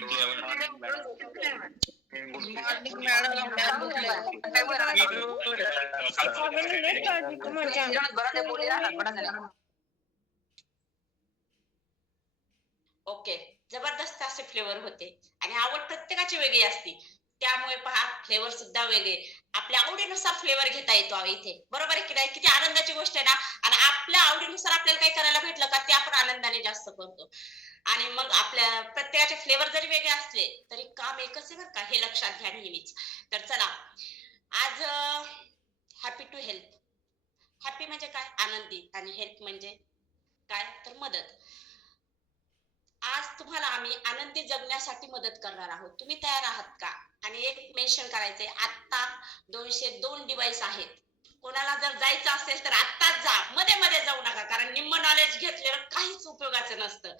Morning madam okay, जबरदस्त असे flavour होते आणि आवड प्रत्येकाची वेगळी असते. त्यामुळे पहा फ्लेवर सुद्धा वेगळे. आपल्या आवडीनुसार फ्लेवर घेता येतो इथे. बरोबर आहे की नाही? किती आनंदाची गोष्ट आहे ना. आणि आपल्या आवडीनुसार आपल्याला काही करायला भेटलं का ते आपण आनंदाने जास्त करतो. आणि मग आपल्या प्रत्येकाचे फ्लेवर जरी वेगळे असले तरी काम एकच आहे बरं का, हे लक्षात घ्या नेहमीच. तर चला, आज हॅपी टू हेल्प. हॅपी म्हणजे काय? आनंदी. आणि हेल्प म्हणजे काय? तर मदत. आज तुम्हाला आम्ही आनंदी जगण्यासाठी मदत करणार आहोत. तुम्ही तयार आहात का? आणि एक मेन्शन करायचंय, आता 202 डिव्हाइस आहेत. कोणाला जर जायचं असेल तर आत्ताच जा, मध्ये मध्ये जाऊ नका, कारण निम्म नॉलेज घेतलेलं काहीच उपयोगाचं नसतं.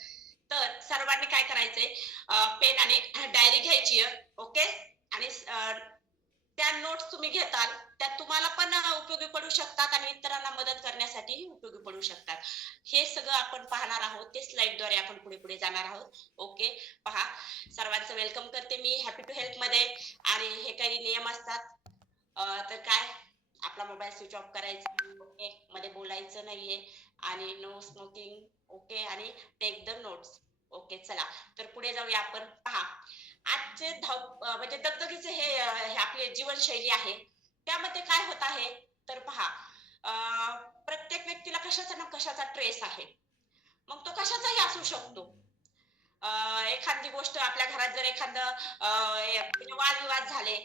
तर सर्वांनी काय करायचंय, पेन आणि डायरी घ्यायची, ओके. आणि त्या नोट्स तुम्ही घेताल त्या तुम्हाला पण उपयोगी पडू शकतात आणि इतरांना मदत करण्यासाठीही उपयोगी पडू शकतात. हे सगळं आपण पाहणार आहोत, ते स्लाइडद्वारे आपण पुढे पुढे जाणार आहोत. ओके, पहा, सर्वांचं वेलकम करते मी हॅपी टू हेल्प मध्ये. आणि हे काही नियम असतात. तर काय, आपला मोबाईल स्विच ऑफ करायचा, ओके, मध्ये बोलायचं नाहीये, आणि नो स्मोकिंग, ओके, आणि टेक द नोट्स. ओके, चला तर पुढे जाऊया आपण. पहा, आजचे म्हणजे दगदगीचे हे आपली जीवनशैली आहे, त्यामध्ये काय होत आहे तर पहा, प्रत्येक व्यक्तीला कशाचा ना कशाचा ट्रेस आहे. मग तो कशाचाही असू शकतो. एखादी गोष्ट आपल्या घरात जर एखादं म्हणजे वादविवाद झाले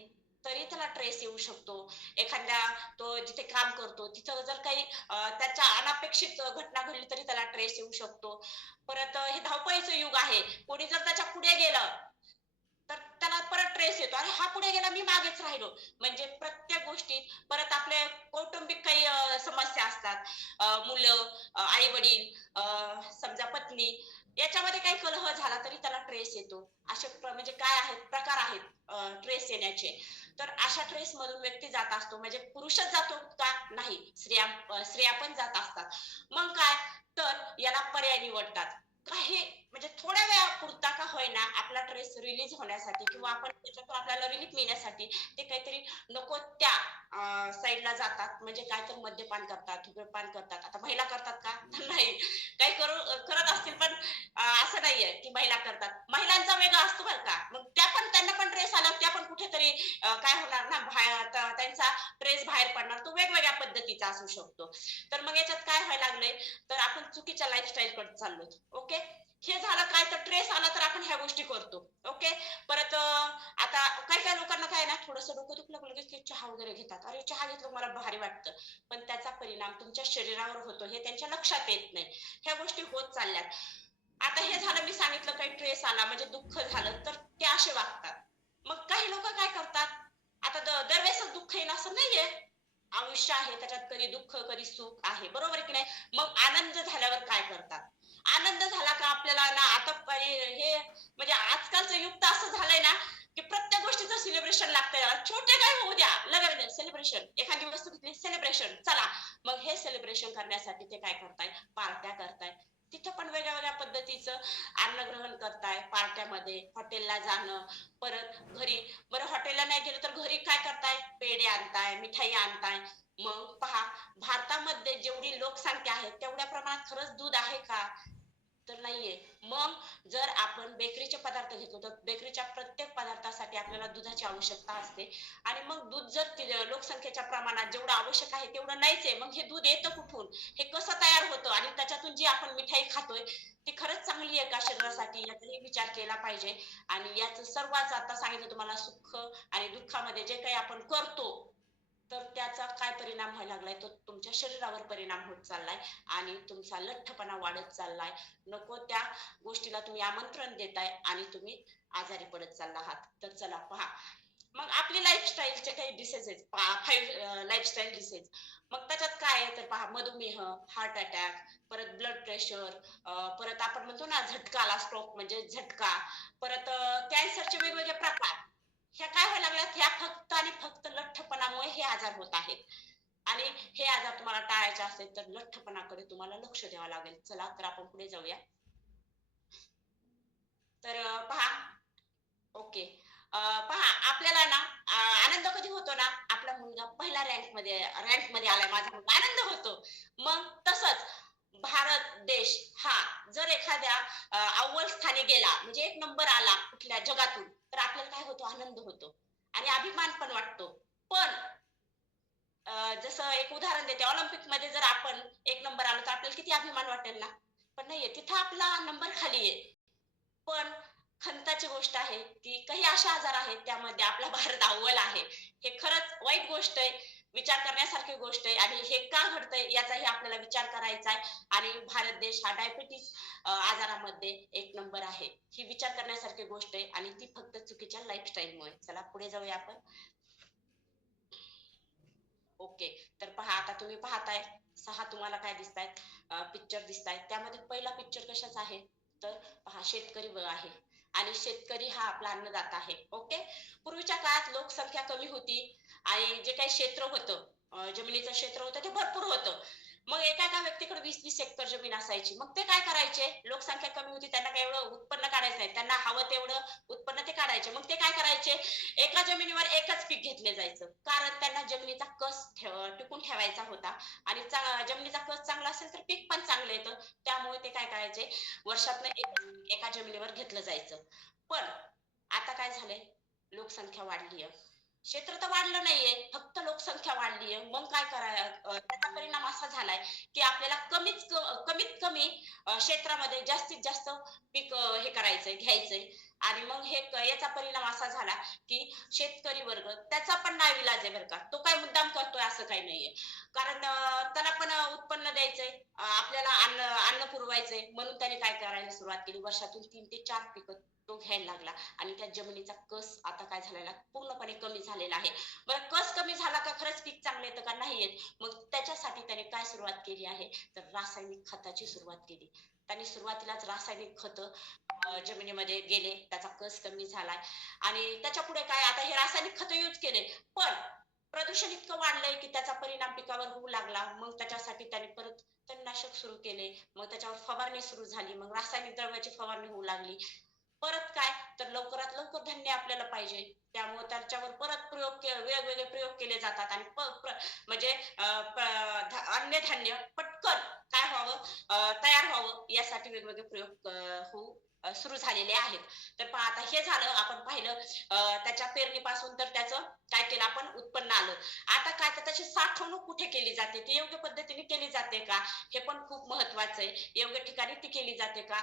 तरी त्याला ट्रेस येऊ शकतो. एखाद्या, तो जिथे काम करतो तिथं जर काही त्याच्या अनपेक्षित घटना घडली तरी त्याला ट्रेस येऊ शकतो. परत हे धावपळीचं युग आहे, कोणी जर त्याच्या पुढे गेलं तर त्याला परत ट्रेस येतो, अरे हा पुढे गेला मी मागेच राहिलो. म्हणजे प्रत्येक गोष्टीत परत आपले कौटुंबिक काही समस्या असतात, मुलं, आई वडील, समजा पत्नी, याच्यामध्ये काही कलह झाला तरी त्याला ट्रेस येतो. असे म्हणजे काय आहेत, प्रकार आहेत ट्रेस येण्याचे. तर अशा ट्रेस मधून व्यक्ती जात असतो. म्हणजे पुरुषच जातो का? नाही, स्त्रिया पण जात असतात. मग काय, तर याला पर्याय निवडतात. काही म्हणजे थोड्या वेळापुरता का होईना आपला ट्रेस रिलीज होण्यासाठी किंवा आपण त्याच्यातून आपल्याला रिलीफ मिळण्यासाठी ते काहीतरी नको त्या साईडला जातात. म्हणजे काय, तर मद्यपान करतात, धूम्रपान करतात. आता महिला करतात का? तर नाही, काही करत असतील, पण असं नाहीये की महिला करतात. महिलांचा वेगळा असतो बरं का. मग त्या पण, त्यांना पण ट्रेस आला, त्या पण कुठेतरी काय होणार ना, बाहेर त्यांचा ट्रेस बाहेर पडणार. तो वेगवेगळ्या पद्धतीचा असू शकतो. तर मग याच्यात काय व्हायला लागलंय, तर आपण चुकीच्या लाईफस्टाईल कडे चाललो. ओके, हे झालं काय, तर ट्रेस आला तर आपण ह्या गोष्टी करतो. ओके, परत आता काही काही लोकांना काय ना, थोडंसं डोकं दुखलं लगेच ते चहा वगैरे घेतात. अरे चहा घेतलं मला भारी वाटतं, पण त्याचा परिणाम तुमच्या शरीरावर होतो हे त्यांच्या लक्षात येत नाही. ह्या गोष्टी होत चालल्यात. आता हे झालं, मी सांगितलं काही ट्रेस आला म्हणजे दुःख झालं तर ते असे वागतात. मग काही लोक काय करतात, आता दरवेळेस दुःख येईल असं नाहीये. आयुष्य आहे, त्याच्यात कधी दुःख कधी सुख आहे, बरोबर की नाही. मग आनंद झाल्यावर काय करतात, आनंद झाला का आपल्याला ना, आता हे म्हणजे आजकालचं युग तर असं झालंय ना की प्रत्येक गोष्टीचं सेलिब्रेशन लागतंय. छोटे काय होऊ द्या, लगेच सेलिब्रेशन, एखादी वस्तू घेतली सेलिब्रेशन, चला. मग हे सेलिब्रेशन करण्यासाठी ते काय करताय, पार्ट्या करताय. तिथं पण वेगळ्या वेगळ्या पद्धतीचं अन्नग्रहण करताय, पार्ट्यामध्ये, हॉटेलला जाणं, परत घरी, बरं हॉटेलला नाही गेलं तर घरी काय करताय, पेढे आणताय, मिठाई आणताय. मग पहा, भारतामध्ये जेवढी लोकसंख्या आहे तेवढ्या प्रमाणात खरंच दूध आहे का? तर नाहीये. मग जर आपण बेकरीचे पदार्थ घेतलो तर बेकरीच्या प्रत्येक पदार्थासाठी आपल्याला दुधाची आवश्यकता असते. आणि मग दूध जर लोकसंख्येच्या प्रमाणात जेवढं आवश्यक आहे तेवढं नाहीच आहे, मग हे दूध येतं कुठून, हे कसं तयार होतं, आणि त्याच्यातून जी आपण मिठाई खातोय ती खरंच चांगली आहे का शरीरासाठी, याचाही विचार केला पाहिजे. आणि याचं सर्वात, आता सांगितलं तुम्हाला, सुख आणि दुःखामध्ये जे काही आपण करतो तर त्याचा काय परिणाम व्हायला लागलाय, तो तुमच्या शरीरावर परिणाम होत चाललाय आणि तुमचा लठ्ठपणा वाढत चाललाय. नको त्या गोष्टीला तुम्ही आमंत्रण देताय आणि तुम्ही आजारी पडत चालला आहात. तर चला पहा, मग आपली लाईफस्टाईलचे काही डिसीज आहेत, 5 लाईफस्टाईल डिसीज. मग त्याच्यात काय आहे तर पहा, मधुमेह, हार्ट अटॅक, परत ब्लड प्रेशर, परत आपण म्हणतो ना झटका आला, स्ट्रोक म्हणजे झटका, परत कॅन्सरचे वेगवेगळे प्रकार. ह्या काय व्हायला लागल्यात, ह्या फक्त आणि फक्त लठ्ठपणामुळे हे आजार होत आहेत. आणि हे आजार तुम्हाला टाळायचे असेल तर लठ्ठपणाकडे तुम्हाला लक्ष द्यावं लागेल. चला तर आपण पुढे जाऊया. तर पहा, पहा आपल्याला ना आनंद कधी होतो ना, आपला मुलगा पहिला रँकमध्ये आलाय माझा मुलगा, आनंद होतो. मग तसंच भारत देश हा जर एखाद्या अव्वल स्थानी गेला, म्हणजे 1 नंबर आला कुठल्या जगातून, तर आपल्याला काय होतो? आनंद होतो आणि अभिमान पण वाटतो. पण जसं एक उदाहरण देते, ऑलिम्पिकमध्ये जर आपण 1 नंबर आलो, तर आपल्याला किती अभिमान वाटेल ना? पण नाहीये, तिथं आपला नंबर खाली आहे. पण खंताची गोष्ट आहे, की काही असे आजार आहेत, त्यामध्ये आपला भारत अव्वल आहे. हे खरंच वाईट गोष्ट आहे, विचार करण्यासारखी गोष्ट आहे आणि हे का घडतंय याचाही आपल्याला विचार करायचा आहे आणि भारत देश हा डायबिटीज आजारामध्ये 1 नंबर आहे. ही विचार करण्यासारखी गोष्ट आहे आणि ती फक्त चुकीच्या लाईफस्टाईलमुळे. चला पुढे जाऊया आपण. ओके. तर पहा आता तुम्ही पाहताय 6 तुम्हाला काय दिसतायत पिक्चर दिसतायत. त्यामध्ये पहिला पिक्चर कशाचा आहे? तर पहा शेतकरी आहे आणि शेतकरी हा आपला अन्नदाता आहे. ओके. पूर्वीच्या काळात लोकसंख्या कमी होती आणि जे काही क्षेत्र होतं जमिनीचं क्षेत्र होतं ते भरपूर होतं. मग एका-एका व्यक्तीकडे 20-20 एकर जमीन असायची. मग ते काय करायचे? लोकसंख्या कमी होती, त्यांना काही एवढं उत्पन्न काढायचं नाही. त्यांना हवं तेवढं उत्पन्न ते काढायचे. मग ते काय करायचे? एका जमिनीवर एकच पीक घेतलं जायचं. कारण त्यांना जमिनीचा कस टिकून ठेवायचा होता आणि जमिनीचा कस चांगला असेल तर पीक पण चांगलं येतं. त्यामुळे ते काय करायचे, वर्षातनं एका जमिनीवर घेतलं जायचं. पण आता काय झालंय, लोकसंख्या वाढली आहे. क्षेत्र तर वाढलं नाहीये, फक्त लोकसंख्या वाढली आहे. मग काय त्याचा परिणाम असा झालाय, की आपल्याला कमीत कमी क्षेत्रामध्ये जास्तीत जास्त पीक हे करायचंय, घ्यायचंय आणि मग याचा परिणाम असा झाला, की शेतकरी वर्ग त्याचा पण नाईलाज आहे बरं का. तो काय मुद्दाम करतोय असं काही नाहीये. कारण त्याला पण उत्पन्न द्यायचंय, आपल्याला अन्न अन्न पुरवायचंय म्हणून त्याने काय करायला सुरुवात केली, वर्षातून 3 ते 4 पिकं तो घ्यायला लागला आणि त्या जमिनीचा कस आता काय झालेला पूर्णपणे कमी झालेला आहे. बरं कस कमी झाला का खरंच पीक चांगलं येतं का? नाही येत. मग त्याच्यासाठी त्याने काय सुरुवात केली आहे, तर रासायनिक खताची सुरुवात केली. त्यांनी सुरुवातीलाच रासायनिक खतं जमिनीमध्ये गेले, त्याचा कस कमी झालाय आणि त्याच्यापुढे काय आता हे रासायनिक खतं यूज केले. पण प्रदूषण इतकं वाढलंय, की त्याचा परिणाम पिकावर होऊ लागला. मग त्याच्यासाठी त्याने परत तणनाशक सुरू केले. मग त्याच्यावर फवारणी सुरू झाली. मग रासायनिक द्रव्याची फवारणी होऊ लागली. परत काय तर लवकरात लवकर धान्य आपल्याला पाहिजे. त्यामुळे त्याच्यावर परत वेगवेगळे प्रयोग केले जातात आणि म्हणजे अन्नधान्य पटकन काय व्हावं तयार व्हावं यासाठी वेगवेगळे प्रयोग सुरू झालेले आहेत. तर पहा आता हे झालं आपण पाहिलं त्याच्या पेरणीपासून तर त्याचं काय केलं आपण उत्पन्न आलं. आता काय तर त्याची साठवणूक कुठे केली जाते? ती योग्य पद्धतीने केली जाते का? हे पण खूप महत्वाचं आहे. योग्य ठिकाणी ती केली जाते का?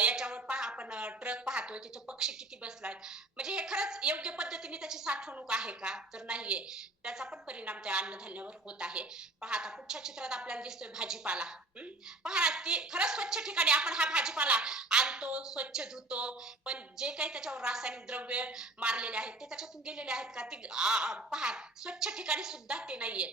याच्यावर पहा आपण ट्रक पाहतोय तिथं पक्षी किती बसलायत. म्हणजे हे खरंच योग्य पद्धतीने त्याची साठवणूक आहे का? तर नाहीये. त्याचा पण परिणाम त्या अन्नधान्यावर होत आहे. पहा आता पुढच्या चित्रात आपल्याला दिसतोय भाजीपाला. हं? पहा ती खरंच स्वच्छ ठिकाणी आपण हा भाजीपाला आणतो, स्वच्छ धुतो, पण जे काही त्याच्यावर रासायनिक द्रव्य मारलेले आहेत ते त्याच्यातून गेलेले आहेत का? ती पहा स्वच्छ ठिकाणी सुद्धा ते नाहीये.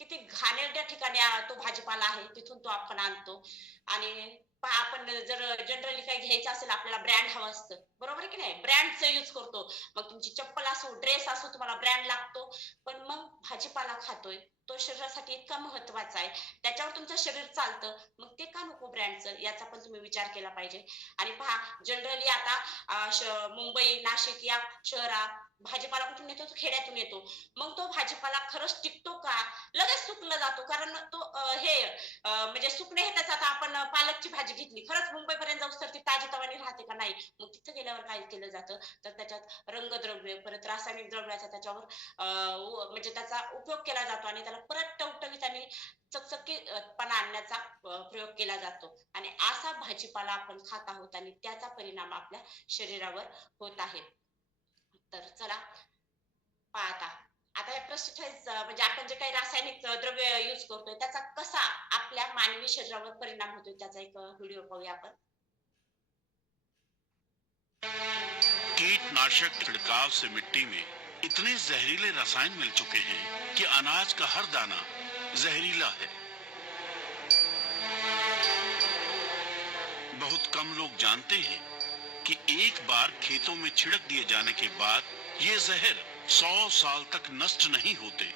किती घाणेरड्या ठिकाणी तो भाजीपाला आहे तिथून तो आपण आणतो आणि पहा आपण जर जनरली काही घ्यायचं असेल आपल्याला ब्रँड हवं असतं बरोबर आहे की नाही ब्रँडचं यूज करतो मग तुमची चप्पल असो ड्रेस असो तुम्हाला ब्रँड लागतो पण मग भाजीपाला खातोय तो शरीरासाठी इतका महत्वाचा आहे त्याच्यावर तुमचं शरीर चालतं मग ते का नको ब्रँडचं याचा पण तुम्ही विचार केला पाहिजे आणि पहा जनरली आता मुंबई नाशिक या शहरात भाजीपाला कुठून येतो तो खेड्यातून येतो मग तो भाजीपाला खरंच टिकतो का लगेच सुकला जातो कारण तो म्हणजे सुकणे हे त्याचं आता आपण पालकची भाजी घेतली खरंच मुंबईपर्यंत जाऊस तर ती ताजी राहते का नाही मग तिथं गेल्यावर काय केलं जातं तर त्याच्यात रंगद्रव्य परत रासायनिक द्रव्याचा त्याच्यावर म्हणजे त्याचा उपयोग केला जातो आणि त्याला परत टवटवीत आणि चकचकीतपणा आणण्याचा प्रयोग केला जातो आणि असा भाजीपाला आपण खात आहोत आणि त्याचा परिणाम आपल्या शरीरावर होत आहे तर चला पाहता आता या पेस्टिसाइड म्हणजे आपण जे काही रासायनिक द्रव्य यूज करतोय त्याचा कसा आपल्या मानवी शरीरावर परिणाम होतोय त्याचा एक व्हिडिओ पाहूया आपण कीटनाशक छिड़काव से मिट्टी में इतने जहरीले रसायन मिल चुके हैं कि अनाज का हर दाना जहरीला है। बहुत कम लोग जानते हैं कि एक बार खेतों में छिड़क दिए जाने के बाद ये जहर 100 साल तक नष्ट नहीं होते।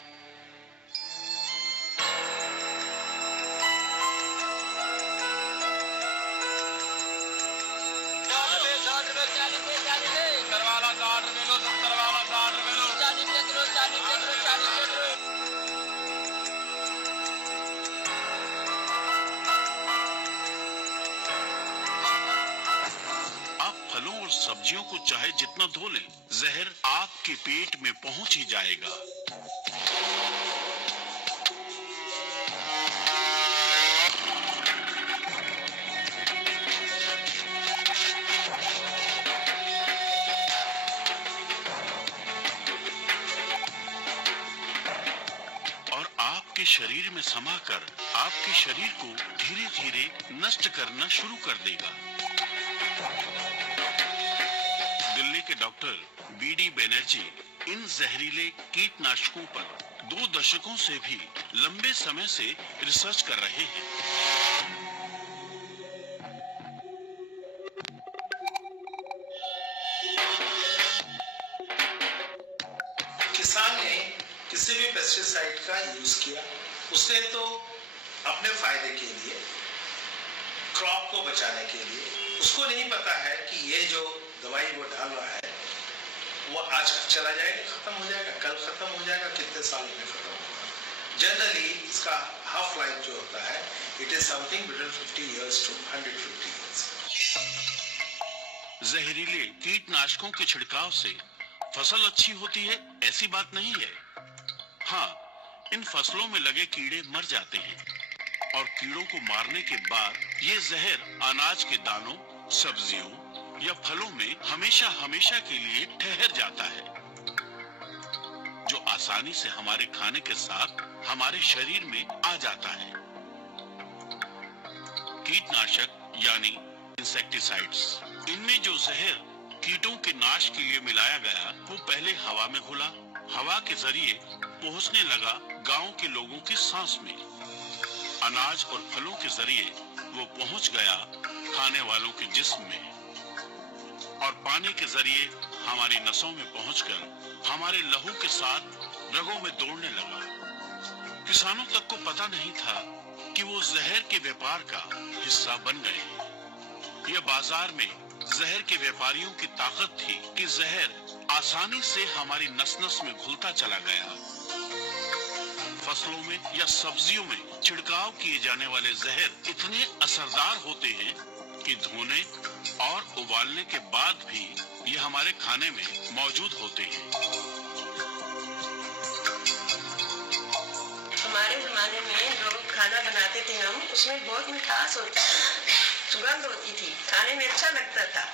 करवाला 60 ले लो 70 सब्जियों को चाहे जितना धो लें, जहर आपके पेट में पहुंच ही जाएगा। और आपके शरीर में समाकर आपके शरीर को धीरे धीरे नष्ट करना शुरू कर देगा। दिल्ली के डॉक्टर बीडी बनर्जी इन जहरीले कीटनाशकों पर 2 दशकों से भी लंबे समय से रिसर्च कर रहे हैं। किसान ने किसी भी पेस्टिसाइड का यूज किया, उसने तो अपने फायदे के लिए, क्रॉप को बचाने के लिए। उसको नहीं पता है कि ये जो दवाई वो डाल रहा है वो आज चला जाएगा, खत्म हो जाएगा, कल खत्म हो जाएगा, कितने साल में खत्म होगा। जनरली इसका हाफ लाइफ जो होता है, it is something between 50 years to 150 years। जहरीले कीटनाशकों के छिड़काव से फसल अच्छी होती है ऐसी बात नहीं है। हाँ, इन फसलों में लगे कीड़े मर जाते हैं और कीड़ों को मारने के बाद ये जहर अनाज के दानों, सब्जियों या फलों में हमेशा हमेशा के लिए ठहर जाता है, जो आसानी से हमारे खाने के साथ हमारे शरीर में आ जाता है। कीटनाशक यानी इंसेक्टिसाइड्स, इनमें जो जहर कीटों के नाश के लिए मिलाया गया वो पहले हवा में घुला, हवा के जरिए पहुंचने लगा गांव के लोगों की सांस में, अनाज और फलों के जरिए वो पहुंच गया खाने वालों के जिस्म में और पानी के जरिए हमारी नसों में पहुंचकर हमारे लहू के साथ रगों में दौड़ने लगा। किसानों तक को पता नहीं था कि वो जहर के व्यापार का हिस्सा बन गए। यह बाजार में जहर के व्यापारियों की ताकत थी कि जहर आसानी से हमारी नस नस में घुलता चला गया। फसलों में या सब्जियों में छिड़काव किए जाने वाले जहर इतने असरदार होते हैं कि धोने और उबालने के बाद भी ये हमारे खाने में मौजूद होते हैं। हमारे जमाने में जो खाना बनाते थे हम, उसमें बहुत मिठास होती थी, सुगंध होती थी, खाने में अच्छा लगता था,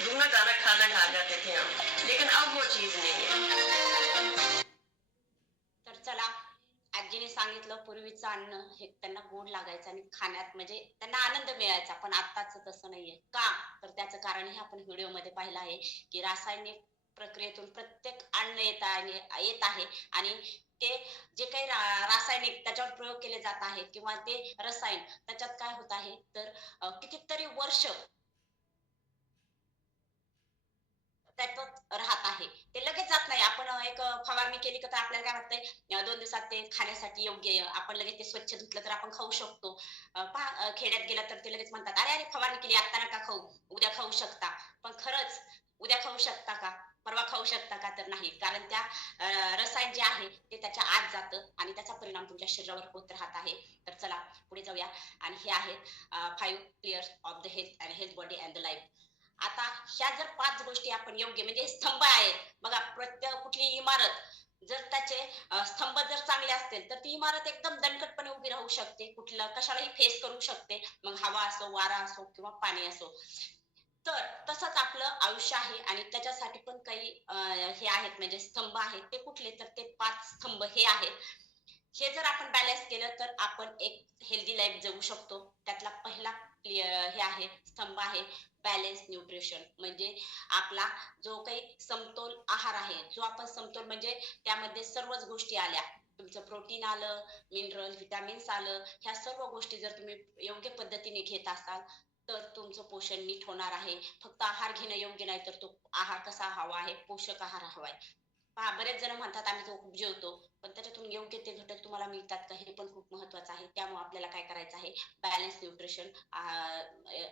दुगना दाना खाना खा जाते थे हम। लेकिन अब वो चीज नहीं है। तर चला, आजीने सांगितलं पूर्वीचं अन्न हे त्यांना गोड लागायचं आणि खाण्यात म्हणजे त्यांना आनंद मिळायचा, पण आत्ताच तसं नाहीये का? तर त्याचं कारण हे आपण व्हिडिओ मध्ये पाहिलं आहे की रासायनिक प्रक्रियेतून प्रत्येक अन्न येत आहे आणि ते जे काही रासायनिक त्याच्यावर प्रयोग केले जात आहेत किंवा ते रसायन त्याच्यात काय होत आहे तर कितीतरी वर्ष त्याच्यात राहत आहे, ते लगेच जात नाही. आपण एक फवारणी केली का तर आपल्याला काय वाटतंय 2 दिवसात ते खाण्यासाठी योग्य आहे, आपण लगेच ते स्वच्छ धुतलं तर आपण खाऊ शकतो. पहा खेड्यात गेला तर ते लगेच म्हणतात अरे अरे फवारणी केली, आता नका खाऊ, उद्या खाऊ शकता. पण खरंच उद्या खाऊ शकता का, परवा खाऊ शकता का? तर नाही, कारण त्या रसायन जे आहे ते त्याच्या आत जातं आणि त्याचा परिणाम तुमच्या शरीरावर होत राहत आहे. तर चला पुढे जाऊया आणि हे आहेत 5 pillars of the health and health body and the life. आता ह्या जर 5 गोष्टी आपण योग्य म्हणजे स्तंभ आहेत बघा, प्रत्येक कुठली इमारत जर त्याचे स्तंभ जर चांगले असतील तर ती इमारत एकदम दणकटपणे उभी राहू शकते, कुठलं कशालाही फेस करू शकते, मग हवा असो, वारा असो किंवा पाणी असो. तर तसंच आपलं आयुष्य आहे आणि त्याच्यासाठी पण काही हे आहेत म्हणजे स्तंभ आहेत. ते कुठले तर ते 5 स्तंभ हे आहेत. हे जर आपण बॅलन्स केलं तर आपण एक हेल्दी लाईफ जगू शकतो. त्यातला पहिला हे आहे स्तंभ आहे बॅलन्स न्यूट्रिशन, म्हणजे आपला जो काही समतोल आहार आहे, जो आपण समतोल म्हणजे त्यामध्ये सर्वच गोष्टी आल्या, तुमचं प्रोटीन आलं, मिनरल, विटामिन्स आलं, ह्या सर्व गोष्टी जर तुम्ही योग्य पद्धतीने घेत असाल तर तुमचं पोषण नीट होणार आहे. फक्त आहार घेणं योग्य नाही, तर तो आहार कसा हवा आहे, पोषक आहार हवाय. पहा बरेच जण म्हणतात आम्ही तो खूप जेवतो, पण त्याच्यातून योग्य ते घटक तुम्हाला मिळतात का, हे पण खूप महत्वाचं आहे. त्यामुळे आपल्याला काय करायचं आहे, बॅलन्स न्यूट्रिशन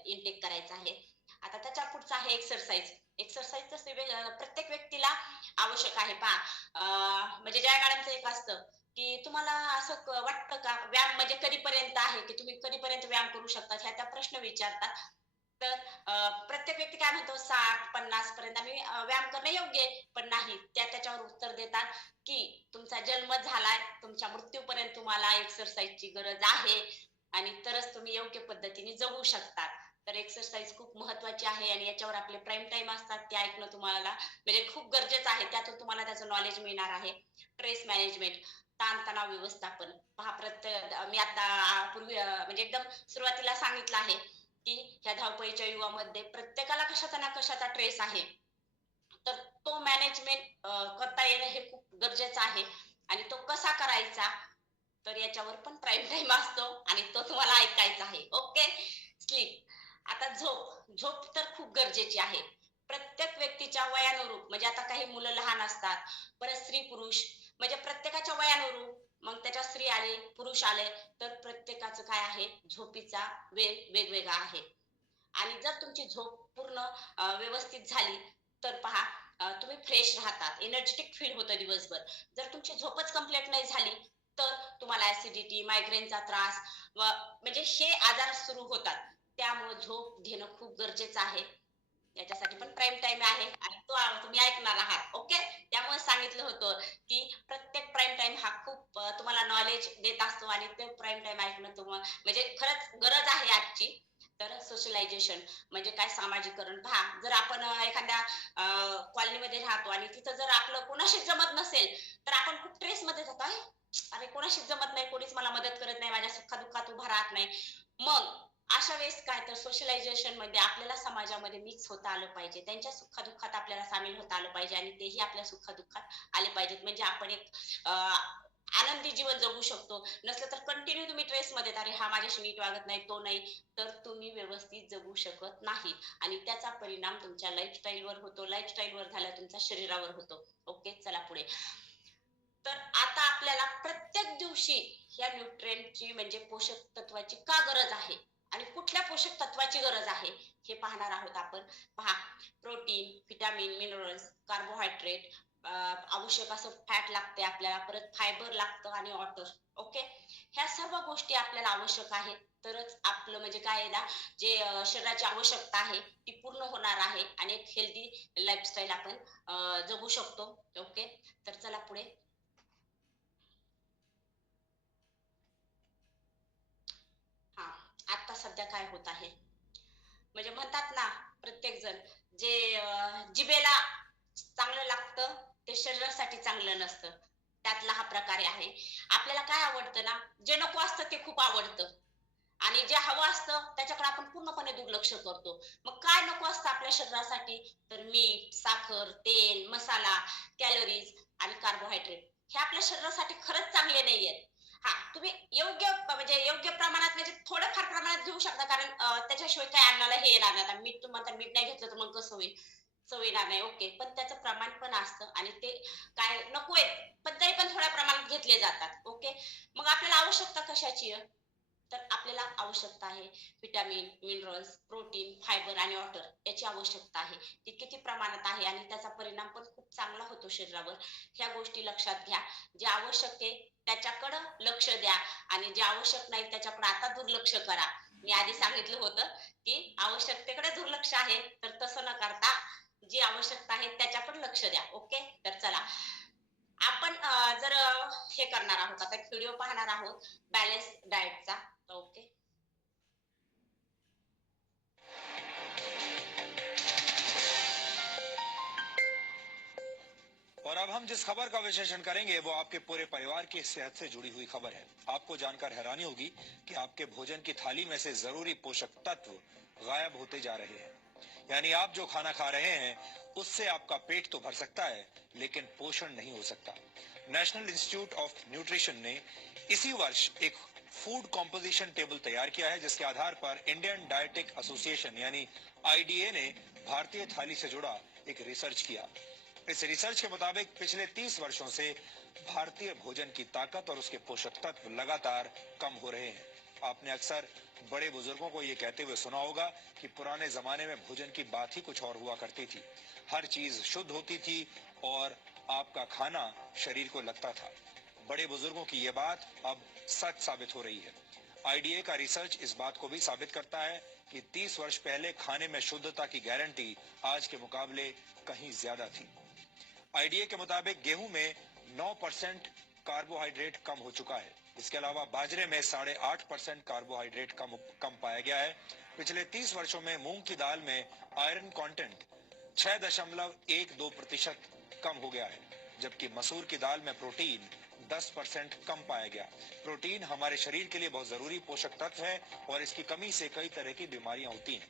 इनटेक करायचं आहे. आता त्याच्या पुढचं आहे एक्सरसाइज. एक्सरसाइज तर प्रत्येक व्यक्तीला आवश्यक आहे. पहा म्हणजे जया मॅडमचं एक असतं की तुम्हाला असं वाटतं का व्यायाम म्हणजे कधीपर्यंत आहे, की तुम्ही कधीपर्यंत व्यायाम करू शकता, ह्या त्या प्रश्न विचारतात. तर प्रत्येक व्यक्ती काय म्हणतो 60-50 पर्यंत आम्ही व्यायाम करणं योग्य आहे, पण नाही. त्याच्यावर उत्तर देतात की तुमचा जन्म झालाय, तुमच्या मृत्यूपर्यंत तुम्हाला एक्सरसाइजची गरज आहे आणि तरच तुम्ही योग्य पद्धतीने जगू शकता. तर एक्सरसाइज खूप महत्वाची आहे आणि याच्यावर आपले प्राईम टाइम असतात, ते ऐकणं तुम्हाला म्हणजे खूप गरजेचं आहे. त्यातून तुम्हाला त्याचं नॉलेज मिळणार आहे. स्ट्रेस मॅनेजमेंट, ताणतणाव व्यवस्थापन. पहा प्रत्येक मी आता पूर्वी म्हणजे एकदम सुरुवातीला सांगितलं आहे की ह्या धावपळीच्या युगामध्ये प्रत्येकाला कशाचा ना कशाचा ट्रेस आहे. तर तो मॅनेजमेंट करता येणं हे खूप गरजेचं आहे आणि तो कसा करायचा, तर याच्यावर पण प्राईम टाइम असतो आणि तो तुम्हाला ऐकायचा आहे. ओके. स्लीप. आता झोप तर खूप गरजेची आहे. प्रत्येक व्यक्तीच्या वयानुरूप म्हणजे आता काही मुलं लहान असतात, परत स्त्री पुरुष म्हणजे प्रत्येकाच्या वयानुरूप मग त्याच्यात स्त्री आले, पुरुष आले, तर प्रत्येकाचं काय आहे झोपीचा वेळ वेगवेगळा आहे. आणि जर तुमची झोप पूर्ण व्यवस्थित झाली तर पहा तुम्ही फ्रेश राहतात, एनर्जेटिक फील होतं दिवसभर. जर तुमची झोपच कंप्लीट नाही झाली तर तुम्हाला ऍसिडिटी, मायग्रेनचा त्रास व म्हणजे हे आजार सुरू होतात. त्यामुळे झोप घेणं खूप गरजेचं आहे. याच्यासाठी पण प्राईम टाइम आहे आणि तो तुम्ही ऐकणार आहात. ओके. त्यामुळे सांगितलं होतं की प्रत्येक प्राईम टाइम हा खूप तुम्हाला नॉलेज देत असतो आणि ते प्राईम टाइम ऐकणं तुम्हाला म्हणजे खरंच गरज आहे आजची. तर सोशलायझेशन म्हणजे काय सामाजिकरण पहा जर आपण एखाद्या कॉलनीमध्ये राहतो आणि तिथं जर आपलं कोणाशीच जमत नसेल तर आपण खूप स्ट्रेस मध्ये जातो. अरे कोणाशीच जमत नाही, कोणीच मला मदत करत नाही, माझ्या सुखादुःखात उभा राहत नाही. मग अशा वेळेस काय तर सोशलायझेशन मध्ये आपल्याला समाजामध्ये मिक्स होता आलं पाहिजे, त्यांच्या सुखादुःखात आपल्याला सामील होता आलं पाहिजे आणि तेही आपल्या सुखादुःखात आले पाहिजेत. म्हणजे आपण एक आनंदी जीवन जगू शकतो. नसलं तर कंटिन्यू तुम्ही ट्रेस मध्ये अरे हा माझ्याशी नीट वागत नाही, तो नाही, तर तुम्ही व्यवस्थित जगू शकत नाही आणि त्याचा परिणाम तुमच्या लाईफस्टाईलवर होतो. लाईफस्टाईलवर झाला तुमच्या शरीरावर होतो. ओके. चला पुढे. तर आता आपल्याला प्रत्येक दिवशी या न्यूट्रिएंटची म्हणजे पोषक तत्वाची का गरज आहे आणि कुठल्या पोषक तत्वाची गरज आहे हे पाहणार आहोत आपण. पहा प्रोटीन, व्हिटॅमिन, मिनरल्स, कार्बोहायड्रेट, आवश्यक असं फॅट लागते आपल्याला, परत फायबर लागतं आणि वॉटर. ओके. ह्या सर्व गोष्टी आपल्याला आवश्यक आहे तरच आपलं म्हणजे काय आहे ना जे शरीराची आवश्यकता आहे ती पूर्ण होणार आहे आणि एक हेल्दी लाईफस्टाईल आपण जगू शकतो. ओके. तर चला पुढे. हा. आता सध्या काय होत आहे म्हणजे म्हणतात ना प्रत्येक जण जे जिभेला चांगलं लागतं ते शरीरासाठी चांगलं नसतं. त्यातला हा प्रकार आहे. आपल्याला काय आवडतं ना जे नको असतं ते खूप आवडतं आणि जे हवं असतं त्याच्याकडे आपण पूर्णपणे दुर्लक्ष करतो. मग काय नको असतं आपल्या शरीरासाठी तर मीठ, साखर, तेल, मसाला, कॅलरीज आणि कार्बोहायड्रेट हे आपल्या शरीरासाठी खरंच चांगले नाहीयेत. हा तुम्ही योग्य म्हणजे योग्य प्रमाणात म्हणजे थोडंफार प्रमाणात घेऊ शकता कारण त्याच्याशिवाय काय अन्नाला हे येणार नाही. आता मीठ तुम्हाला मीठ नाही घेतलं तर मग कसं होईल? चव येणार नाही. ओके. पण त्याचं प्रमाण पण असतं आणि ते काय नकोय पण तरी पण थोड्या प्रमाणात घेतले जातात. ओके. मग आपल्याला आवश्यकता कशाची आहे? तर आपल्याला आवश्यकता आहे व्हिटॅमिन, मिनरल्स, प्रोटीन, फायबर आणि वॉटर याची आवश्यकता आहे. ती किती प्रमाणात आहे आणि त्याचा परिणाम पण खूप चांगला होतो शरीरावर. ह्या गोष्टी लक्षात घ्या. जे आवश्यक आहे त्याच्याकडं लक्ष द्या आणि जे आवश्यक नाही त्याच्याकडे आता दुर्लक्ष करा. मी आधी सांगितलं होतं की आवश्यकतेकडे दुर्लक्ष आहे तर तसं न करता जी आवश्यकता आहे त्याच्याकडे लक्ष द्या. ओके. तर चला आपण जर हे करणार आहोत आता एक व्हिडिओ पाहणार आहोत बॅलन्स डाएटचा. ओके. और अब हम जिस खबर का विश्लेषण करेंगे वो आपके पूरे परिवार की सेहत से जुड़ी हुई खबर है। आपको जानकर हैरानी होगी कि आपके भोजन की थाली में से जरूरी पोषक तत्व गायब होते जा रहे हैं। यानी आप जो खाना खा रहे हैं उससे आपका पेट तो भर सकता है लेकिन पोषण नहीं हो सकता। नेशनल इंस्टीट्यूट ऑफ न्यूट्रिशन ने इसी वर्ष एक फूड कॉम्पोजिशन टेबल तैयार किया है जिसके आधार पर इंडियन डायटिक एसोसिएशन यानी आईडीए ने भारतीय थाली से जुड़ा एक रिसर्च किया। इस रिसर्च के मुताबिक पिछले 30 वर्षों से भारतीय भोजन की ताकत और उसके पोषक तत्व लगातार कम हो रहे हैं। आपने अक्सर बड़े बुजुर्गों को ये कहते हुए सुना होगा कि पुराने जमाने में भोजन की बात ही कुछ और हुआ करती थी। हर चीज शुद्ध होती थी और आपका खाना शरीर को लगता था। बड़े बुजुर्गों की ये बात अब सच साबित हो रही है। आईडीए का रिसर्च इस बात को भी साबित करता है कि 30 वर्ष पहले खाने में शुद्धता की गारंटी आज के मुकाबले कहीं ज्यादा थी। आईडीए के मुताबिक गेहूं में 9% कार्बोहाइड्रेट कम हो चुका है। इसके अलावा बाजरे में 8.5% कार्बोहाइड्रेट कम पाया गया है। पिछले 30 वर्षों में मूंग की दाल में आयरन कंटेंट 6.12% कम हो गया है, जबकि मसूर की दाल में प्रोटीन 10% कम पाया गया। प्रोटीन हमारे शरीर के लिए बहुत जरूरी पोषक तत्व है और इसकी कमी से कई तरह की बीमारियां होती हैं।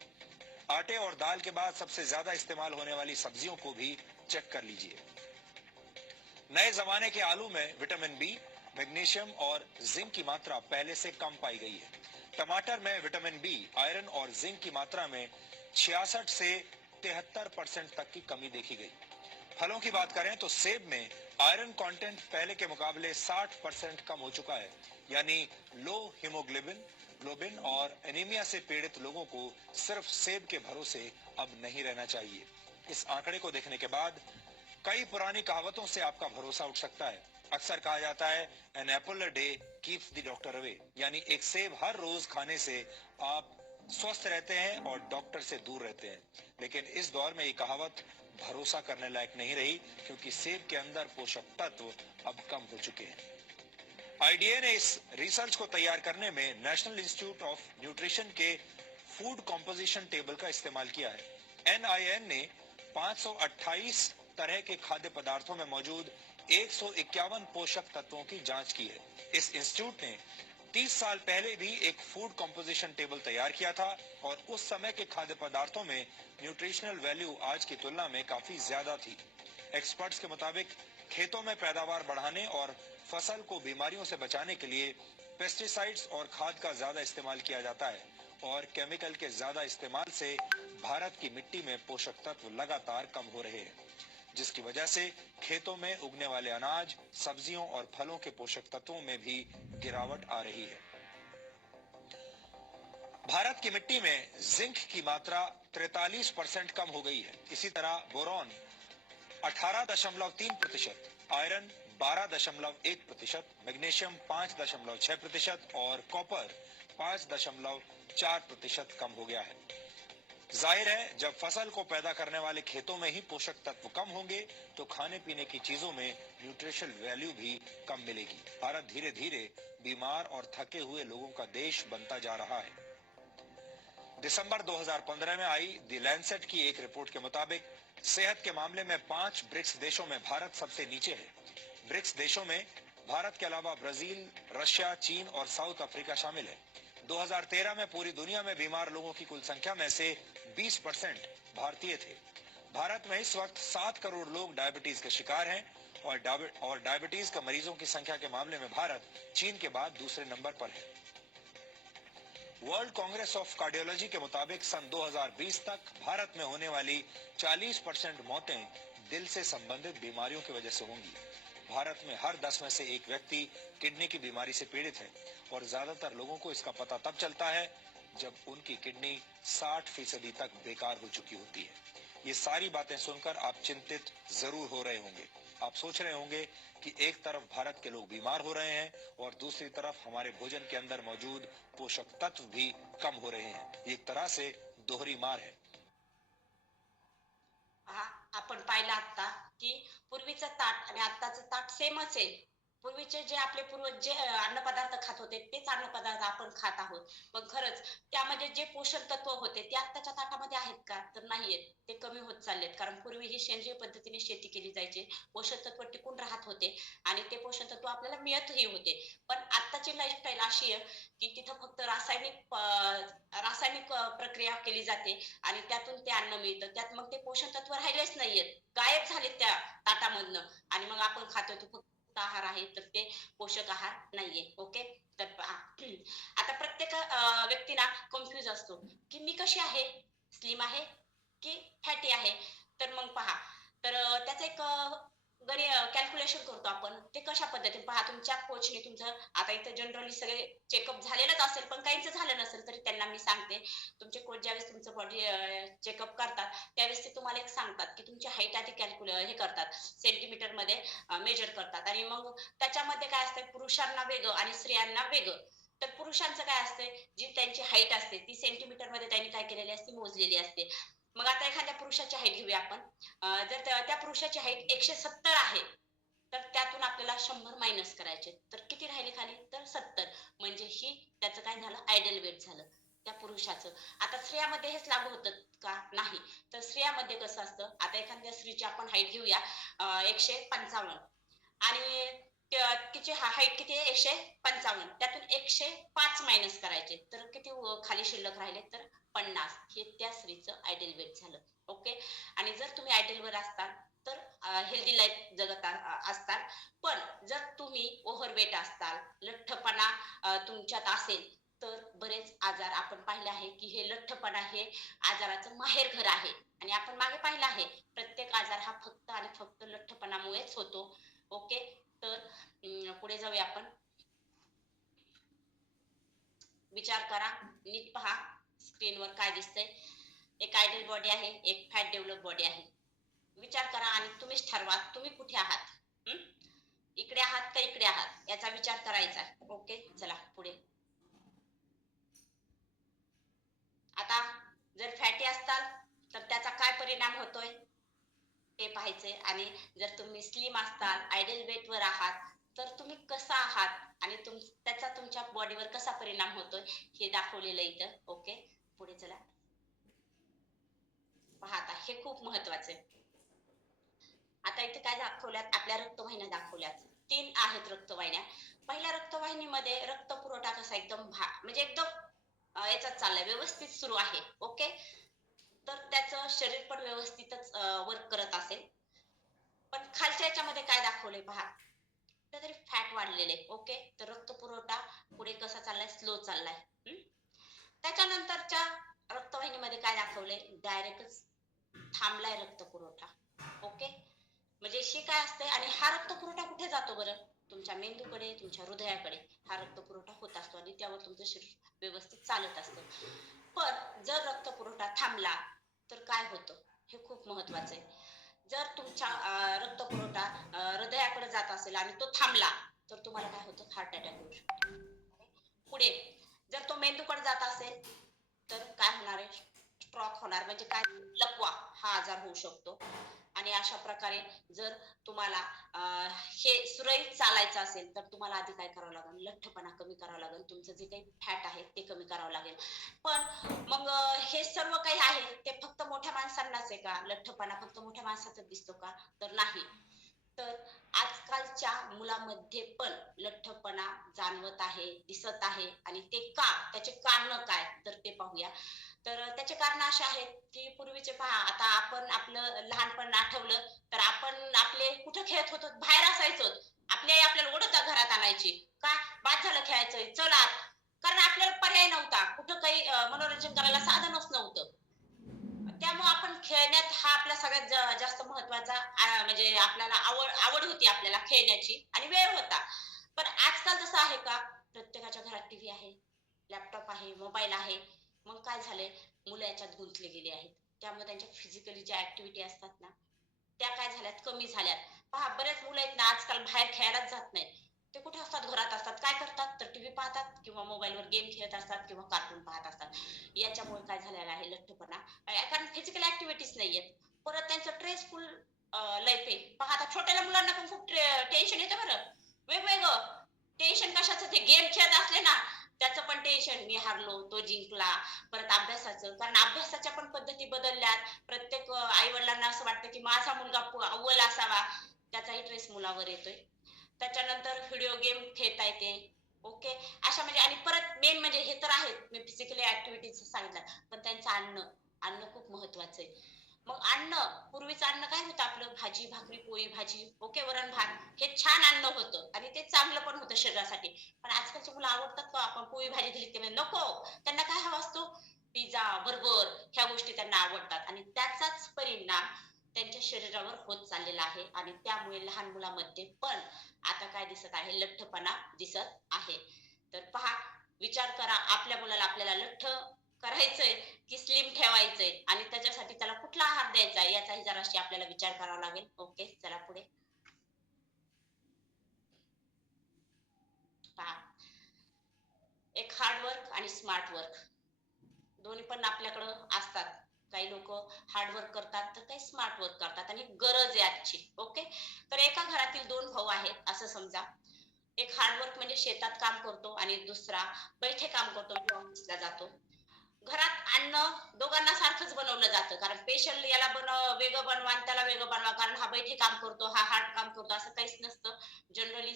आटे और दाल के बाद सबसे ज्यादा इस्तेमाल होने वाली सब्जियों को भी चेक कर लीजिए। नए जमाने के आलू में विटामिन बी, मैग्नीशियम और जिंक की मात्रा पहले से कम पाई गई है। टमाटर में विटामिन बी, आयरन और जिंक की मात्रा में 66 से 73% तक की कमी देखी गई। फलों की बात करें तो सेब में आयरन कंटेंट पहले के मुकाबले 60% कम हो चुका है, यानी लो हीमोग्लोबिन और एनीमिया से पीड़ित लोगों को सिर्फ सेब के भरोसे अब नहीं रहना चाहिए। इस आंकड़े को देखने के बाद कई पुरानी कहावतों से आपका भरोसा उठ सकता है। अक्सर कहा जाता है an apple a day keeps the doctor away, यानी एक सेब हर रोज खाने से आप स्वस्थ रहते हैं और डॉक्टर से दूर रहते हैं। लेकिन इस दौर में ये कहावत भरोसा करने लायक नहीं रही, क्योंकि सेब के अंदर पोषक तत्व अब कम हो चुके हैं। आईडीए ने इस रिसर्च को तैयार करने में national institute of nutrition K food composition table का इस्तेमाल किया है। एनआईएन ने 528 तरह के खाद्य पदार्थों में मौजूद 151 पोषक तत्वों की जांच की है। इस इंस्टीट्यूट ने 30 साल पहले भी एक फूड कॉम्पोजिशन टेबल तैयार किया था और उस समय के खाद्य पदार्थों में न्यूट्रिशनल वैल्यू आज की तुलना में काफी ज्यादा थी। एक्सपर्ट्स के मुताबिक खेतों में पैदावार बढ़ाने और फसल को बीमारियों से बचाने के लिए पेस्टिसाइड्स और खाद का ज्यादा इस्तेमाल किया जाता है और केमिकल के ज्यादा इस्तेमाल से भारत की मिट्टी में पोषक तत्व लगातार कम हो रहे हैं, जिसकी वजह से खेतों में उगने वाले अनाज, सब्जियों और फलों के पोषक तत्वों में भी गिरावट आ रही है। भारत की मिट्टी में जिंक की मात्रा 43% कम हो गई है। इसी तरह बोरॉन 18.3%, आयरन 12.1%, मैग्नीशियम 5.6% और कॉपर 5.4% कम हो गया है। जाहिर है, जब फसल को पैदा करने वाले खेतों में ही पोषक तत्व कम होंगे तो खाने पीने की चीजों में न्यूट्रिशनल वैल्यू भी कम मिलेगी। भारत धीरे धीरे बीमार और थके हुए लोगों का देश बनता जा रहा है। दिसंबर 2015 में आई द लैंसेट की एक रिपोर्ट के मुताबिक सेहत के मामले में 5 ब्रिक्स देशों में भारत सबसे नीचे है। ब्रिक्स देशों में भारत के अलावा ब्राजील, रशिया, चीन और साउथ अफ्रीका शामिल है। 2013 में पूरी दुनिया में बीमार लोगों की कुल संख्या में से 20% भारतीय थे। भारत में इस वक्त 7 करोड़ लोग डायबिटीज के शिकार हैं और डायबिटीज का मरीजों की संख्या के मामले में भारत चीन के बाद दूसरे नंबर पर है। वर्ल्ड कांग्रेस ऑफ कार्डियोलॉजी के मुताबिक सन 2020 तक भारत में होने वाली 40% मौतें दिल से संबंधित बीमारियों की वजह से होंगी। भारत में हर 10 में से एक व्यक्ति किडनी की बीमारी से पीड़ित है और ज्यादातर लोगों को इसका पता तब चलता है जब उनकी किडनी 60% तक बेकार हो चुकी होती है। ये सारी बातें सुनकर आप चिंतित जरूर हो रहे होंगे। आप सोच रहे होंगे कि एक तरफ भारत के लोग बीमार हो रहे हैं और दूसरी तरफ हमारे भोजन के अंदर मौजूद पोषक तत्व भी कम हो रहे हैं। एक तरह से दोहरी मार है। आपण पाहिलं आता की पूर्वीचं ताट आणि आत्ताचं ताट सेमच आहे. पूर्वीचे जे आपले पूर्वज जे अन्नपदार्थ खात होते तेच अन्नपदार्थ आपण खात आहोत. पण खरंच त्यामध्ये जे पोषक तत्व होते ते आत्ताच्या ताटामध्ये आहेत का? तर नाहीयेत. ते कमी होत चाललेत. कारण पूर्वी ही सेंद्रिय पद्धतीने शेती केली जायची. पोषक तत्व टिकून राहत होते आणि ते पोषक तत्व आपल्याला मिळतही होते. पण आत्ताची लाईफस्टाईल अशी आहे की तिथं फक्त रासायनिक प्रक्रिया केली जाते आणि त्यातून ते अन्न मिळतं. त्यात मग ते पोषक तत्व राहिलेच नाहीयेत. गायब झालेत त्या ताटामधनं आणि मग आपण खातो ते फक्त आहार आहे तर ते पोषक आहार नाहीये. ओके, तर आता प्रत्येक व्यक्ती ना कन्फ्युज असतो की मी कशी आहे, स्लिम आहे की फॅटी आहे. तर मग पहा, तर त्याचं एक कॅल्क्युलेशन करतो आपण. ते कशा पद्धतीने पहा, तुमच्या कोचने तुमचं आता इथं जनरली सगळे चेकअप झालेलंच असेल, पण काहींचं झालं नसेल तरी त्यांना मी सांगते, तुमचे कोच ज्यावेळेस तुमचं बॉडी चेकअप करतात त्यावेळेस ते तुम्हाला एक सांगतात की तुमची हाईट आधी हे करतात, सेंटीमीटर मध्ये मेजर करतात आणि मग त्याच्यामध्ये काय असतं, पुरुषांना वेगळं आणि स्त्रियांना वेगळं. तर पुरुषांचं काय असते, जी त्यांची हाईट असते ती सेंटीमीटर मध्ये त्यांनी काय केलेली असते, मोजलेली असते. मग आता एखाद्या पुरुषाची हाईट घेऊया आपण. जर त्या पुरुषाची हाईट 170 आहे, तर त्यातून आपल्याला 100 मायनस करायचे, तर किती राहिले खाली, तर 70. म्हणजे ही त्याचं काय झालं, आयडल वेट झालं त्या पुरुषाचं. आता स्त्रियामध्ये हेच लागू होतं का, नाही. तर स्त्रियामध्ये कसं असतं, आता एखाद्या स्त्रीची आपण हाईट घेऊया 155, आणि तिची हाईट किती आहे, 155, त्यातून 105 मायनस करायचे, तर किती खाली शिल्लक राहिले, तर 50. हे त्या स्त्रीचं आयडल वेट झालं. ओके. आणि जर तुम्ही आयडल वर असताल तर हेल्दी लाईफ जगत असताल. पण जर तुम्ही ओव्हरवेट असताल, लठ्ठपणा तुमच्यात असेल, तर बरेच आजार आपण पाहिले आहे की हे लठ्ठपणा हे आजाराचं माहेर घर आहे. आणि आपण मागे पाहिलं आहे, प्रत्येक आजार हा फक्त आणि फक्त लठ्ठपणामुळेच होतो. ओके. तर पुढे जाऊया आपण. विचार करा, नीट पहा स्क्रीनवर काय दिसतंय. एक आयडल बॉडी आहे, एक फॅट डेव्हलप बॉडी आहे. विचार करा आणि तुम्हीच ठरवा तुम्ही कुठे आहात. हं? इकडे आहात का इकडे आहात, याचा विचार करायचा. ओके, चला पुढे. आता जर फॅटी असताल तर त्याचा काय परिणाम होतोय ते पाहायचंय. आणि जर तुम्ही स्लिम असताल, आयडल वेट वर आहात, तर तुम्ही कसा आहात आणि त्याचा तुमच्या बॉडीवर कसा परिणाम होतोय हे दाखवलेलं इथं. ओके, पुढे चला. पहा आता हे खूप महत्वाचं आहे. आता इथे काय दाखवल्यात, आपल्या रक्तवाहिन्या दाखवल्यात. 3 आहेत रक्तवाहिन्या. पहिल्या रक्तवाहिनीमध्ये रक्त पुरवठा कसा एकदम म्हणजे एकदम याचाच चाललाय, व्यवस्थित सुरू आहे. ओके. तर त्याचं शरीर पण व्यवस्थितच वर्क करत असेल. पण खालच्या याच्यामध्ये काय दाखवलंय पहा, कुठेतरी फॅट वाढलेले. ओके. तर रक्त पुरवठा पुढे कसा चाललाय, स्लो चाललाय. त्याच्यानंतरच्या रक्तवाहिनीमध्ये काय दाखवलंय, डायरेक्टच थांबलाय रक्त पुरवठा. ओके. म्हणजे शी काय असते, आणि हा रक्त पुरवठा कुठे जातो बरं, तुमच्या मेंदूकडे, तुमच्या हृदयाकडे हा रक्त पुरवठा होत असतो आणि त्यावर तुमचं शरीर व्यवस्थित चालत असतं. पण जर रक्त पुरवठा थांबला तर काय होतं, हे खूप महत्वाचं आहे. जर तुमचा रक्त पुरवठा हृदयाकडे जात असेल आणि तो थांबला, तर तुम्हाला काय होतं, हार्ट अटॅक होऊ शकतो. पुढे जर तो मेंदूकडे जात असेल तर काय होणार आहे, स्ट्रोक होणार. म्हणजे काय, लकवा हा आजार होऊ शकतो. आणि अशा प्रकारे जर तुम्हाला हे सुरळीत चालायचं असेल तर तुम्हाला आधी काय करावं लागेल, लठ्ठपणा कमी करावा लागेल, तुमचं जे काही फॅट आहे ते कमी करावं लागेल. पण मग हे सर्व काही आहे ते फक्त मोठ्या माणसांनाच आहे का, लठ्ठपणा फक्त मोठ्या माणसातच दिसतो का, तर नाही. तर आजकालच्या मुलामध्ये पण लठ्ठपणा जाणवत आहे, दिसत आहे. आणि ते का, त्याचे कारण काय, तर ते पाहूया. तर त्याचे कारण असे आहेत की पूर्वीचे पहा, आता आपण आपलं लहानपण आठवलं तर आपण आपले कुठं खेळत होतो, बाहेर असायचो. आपली आई आपल्याला ओढत घरात आणायची, का बाद झालं खेळायचंय, चला आत. कारण आपल्याला पर्याय नव्हता, कुठं काही मनोरंजन करायला साधनच नव्हतं. त्यामुळे आपण खेळण्यात हा आपला सगळ्यात जास्त महत्वाचा म्हणजे आपल्याला आवड होती आपल्याला खेळण्याची, आणि वेळ होता. पण आजकाल तसं आहे का, प्रत्येकाच्या घरात टीव्ही आहे, लॅपटॉप आहे, मोबाईल आहे. मग काय झालंय, मुलं याच्यात गुंतले गेले आहेत. त्यामुळे त्यांच्या फिजिकली ज्या ऍक्टिव्हिटी असतात ना, त्या काय झाल्यात, कमी झाल्यात. पहा, बरेच मुलं आहेत ना आजकाल बाहेर खेळायलाच जात नाहीत. ते कुठे असतात, घरात असतात. काय करतात, तर टीव्ही पाहतात किंवा मोबाईलवर गेम खेळत असतात किंवा कार्टून पाहत असतात. याच्यामुळे काय झालेलं आहे, लठ्ठपणा. कारण फिजिकल ऍक्टिव्हिटीज नाहीयेत. परत त्यांचं स्ट्रेसफुल लाईफ आहे. पहा, आता छोट्या मुलांना पण खूप टेन्शन येतं बरं, वेगवेगळं टेन्शन. कशाचं, ते गेम खेळत असले ना त्याचं पण टेन्शन, मी हारलो, तो जिंकला. परत अभ्यासाचं, कारण अभ्यासाच्या पण पद्धती बदलल्यात. प्रत्येक आई वडिलांना असं वाटतं की माझा मुलगा अव्वल असावा, त्याचाही ट्रेस मुलावर येतोय. त्याच्यानंतर व्हिडिओ गेम खेळता येते. ओके. अशा म्हणजे, आणि परत मेन म्हणजे हे तर आहे, मी फिजिकली ऍक्टिव्हिटीज सांगितलं, पण त्यांचं अन्न खूप महत्वाचं आहे. मग अन्न, पूर्वीचं अन्न काय होतं आपलं, भाजी भाकरी पोळी भाजी, ओके, वरण भात, हे छान अन्न होतं आणि ते चांगलं पण होतं शरीरासाठी. पण आजकालची मुलं आवडतात का, आपण पोळी भाजी दिली की नको, त्यांना काय हवा असतो, पिझ्झा बर्गर, ह्या गोष्टी त्यांना आवडतात. आणि त्याचाच परिणाम त्यांच्या शरीरावर होत चाललेला आहे. आणि त्यामुळे लहान मुलामध्ये पण आता काय दिसत आहे, लठ्ठपणा दिसत आहे. तर पहा, विचार करा, आपल्या मुलाला आपल्याला लठ्ठ करायचंय की स्लिम ठेवायचंय, आणि त्याच्यासाठी त्याला कुठला आहार द्यायचा याचाही जराशी आपल्याला विचार करावा लागेल. ओके, चला पुढे पहा. Smart work. दोन्ही पण आपल्याकडं असतात. काही लोक हार्ड वर्क करतात तर काही स्मार्ट वर्क करतात आणि गरज आहे आजची. ओके. तर एका घरातील दोन भाऊ आहेत असं समजा. एक हार्ड वर्क म्हणजे शेतात काम करतो आणि दुसरा बैठे काम करतो म्हणजे ऑफिसला जातो. घरात अन्न दोघांना सारखंच बनवलं जातं, कारण स्पेशल याला वेगळं बनवा आणि त्याला वेगळं बनवा, कारण हा बैठे काम करतो, हा हार्ड काम करतो, असं काहीच नसतं. जनरली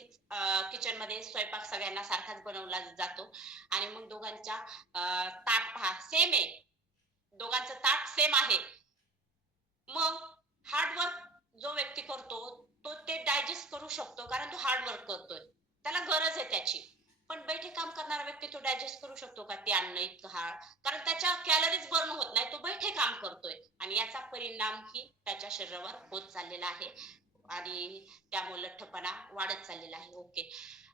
किचन मध्ये स्वयंपाक सगळ्यांना सारखाच बनवला जातो. आणि मग दोघांच्या ताट पहा सेम आहे, दोघांचं ताट सेम आहे. मग हार्ड वर्क जो व्यक्ती करतो तो ते डायजेस्ट करू शकतो, कारण तो हार्ड वर्क करतोय, त्याला गरज आहे त्याची. पण बैठे काम करणारा व्यक्ती तो डायजेस्ट करू शकतो का ते अन्न इतकं हार्ड? कारण त्याच्या कॅलरीज बर्न होत नाही, तो बैठे काम करतोय आणि याचा परिणाम ही त्याच्या शरीरावर होत चाललेला आहे आणि त्यामुळे लठ्ठपणा वाढत चाललेला आहे. ओके.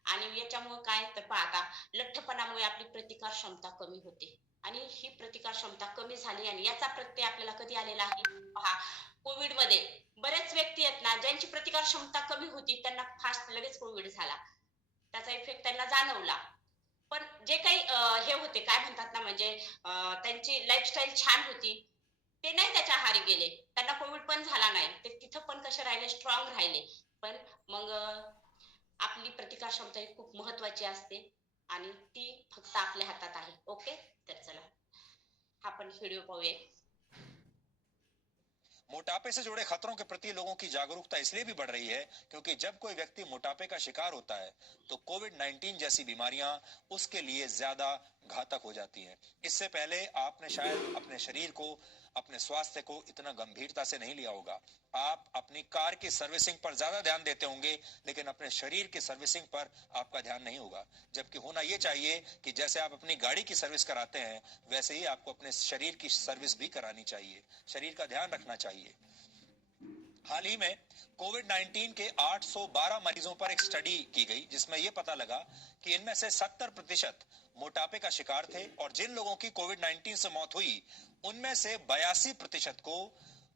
आणि याच्यामुळे काय तर पहा, आता लठ्ठपणामुळे आपली प्रतिकार क्षमता कमी होते आणि ही प्रतिकार क्षमता कमी झाली आणि याचा प्रत्यय आपल्याला कधी आलेला आहे पहा. कोविड मध्ये बरेच व्यक्ती आहेत ना, ज्यांची प्रतिकार क्षमता कमी होती त्यांना फास्ट लगेच कोविड झाला, त्याचा इफेक्ट त्यांना जाणवला. पण जे काही हे होते काय म्हणतात ना, म्हणजे त्यांची लाईफस्टाईल छान होती, ते नाही त्याच्या आहारी गेले, त्यांना कोविड पण झाला नाही, ते तिथं पण कसे राहिले, स्ट्रॉंग राहिले. पण मग आपली प्रतिकार क्षमता ही खूप महत्वाची असते आणि ती फक्त आपल्या हातात आहे. ओके. तर चला हा पण व्हिडिओ पाहूया. मोटापे से जुड़े खतरों के प्रति लोगों की जागरूकता इसलिए भी बढ़ रही है क्योंकि जब कोई व्यक्ति मोटापे का शिकार होता है तो कोविड-19 जैसी बीमारियां उसके लिए ज्यादा घातक हो जाती हैं। इससे पहले आपने शायद अपने शरीर को, अपने स्वास्थ्य को इतना गंभीरता से नहीं लिया होगा। आप अपनी कार की सर्विसिंग पर ज्यादा ध्यान देते होंगे, लेकिन अपने शरीर की सर्विसिंग पर आपका ध्यान नहीं होगा। जबकि होना यह चाहिए कि जैसे आप अपनी गाड़ी की सर्विस कराते हैं, वैसे ही आपको अपने शरीर की सर्विस भी करानी चाहिए, शरीर का ध्यान रखना चाहिए। हाल ही में कोविड-19 के 812 मरीजों पर एक स्टडी की गई जिसमें यह पता लगा कि इनमें से 70% मोटापे का शिकार थे और जिन लोगों की कोविड-19 से मौत हुई उनमें से 82% को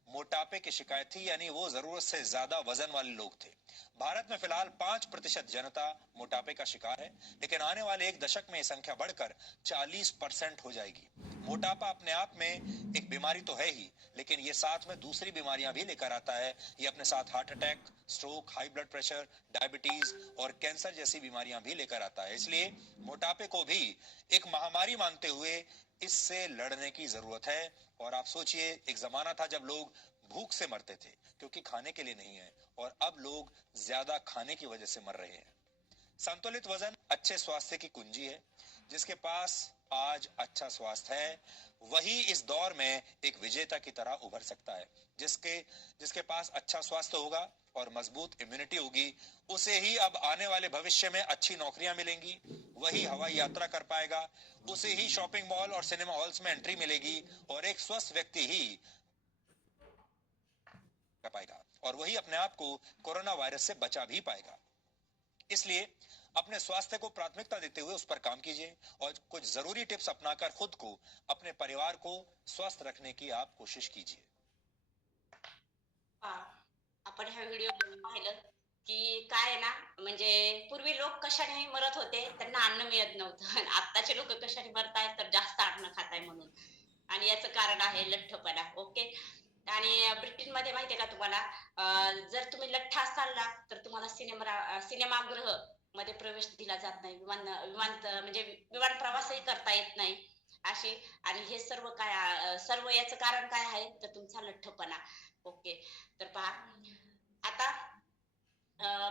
मोटापे की शिकायत थी, यानी वो जरूरत से ज्यादा वजन वाले लोग थे। भारत में फिलहाल 5% जनता मोटापे का शिकार है, लेकिन आने वाले एक दशक में यह संख्या बढ़कर 40% हो जाएगी। मोटापा अपने आप में एक बीमारी तो है ही, लेकिन ये साथ में दूसरी बीमारियां भी लेकर आता है। ये अपने साथ हार्ट अटैक, स्ट्रोक, हाई ब्लड प्रेशर, डायबिटीज और कैंसर जैसी बीमारियां भी लेकर आता है। इसलिए मोटापे को भी एक महामारी मानते हुए इससे लड़ने की जरूरत है। और आप सोचिए, एक जमाना था जब लोग भूख से मरते थे क्योंकि खाने के लिए नहीं है, और अब लोग ज्यादा खाने की वजह से मर रहे हैं। संतुलित वजन अच्छे स्वास्थ्य की कुंजी है। जिसके पास आज अच्छा स्वास्थ्य है वही इस दौर में एक विजेता की तरह उभर सकता है। जिसके पास अच्छा स्वास्थ्य होगा और मजबूत इम्यूनिटी होगी, उसे ही अब आने वाले भविष्य में अच्छी नौकरियां मिलेंगी, वही हवाई यात्रा कर पाएगा, उसे ही शॉपिंग मॉल और सिनेमा हॉल्स में एंट्री मिलेगी, और एक स्वस्थ व्यक्ति ही कर पाएगा और वही अपने आप को कोरोना वायरस से बचा भी पाएगा। इसलिए अपने स्वास्थ्य को प्राथमिकता देते हुए उस पर काम कीजिए और कुछ जरूरी टिप्स अपनाकर खुद को, अपने परिवार को स्वस्थ रखने की आप कोशिश कीजिए। आपण ह्या व्हिडिओ पाहिलं की काय आहे ना, म्हणजे पूर्वी लोक कशाने मरत होते, त्यांना अन्न मिळत नव्हतं. आणि आत्ताचे लोक कशाने मरतायत तर जास्त अन्न खाताय म्हणून. आणि याचं कारण आहे लठ्ठपणा. ओके. आणि ब्रिटनमध्ये माहितीये का तुम्हाला, जर तुम्ही लठ्ठ असाल ना तर तुम्हाला सिनेमागृह मध्ये प्रवेश दिला जात नाही, म्हणजे विमान प्रवासही करता येत नाही अशी. आणि हे सर्व काय सर्व याचं कारण काय आहे तर तुमचा लठ्ठपणा. ओके. तर पहा आता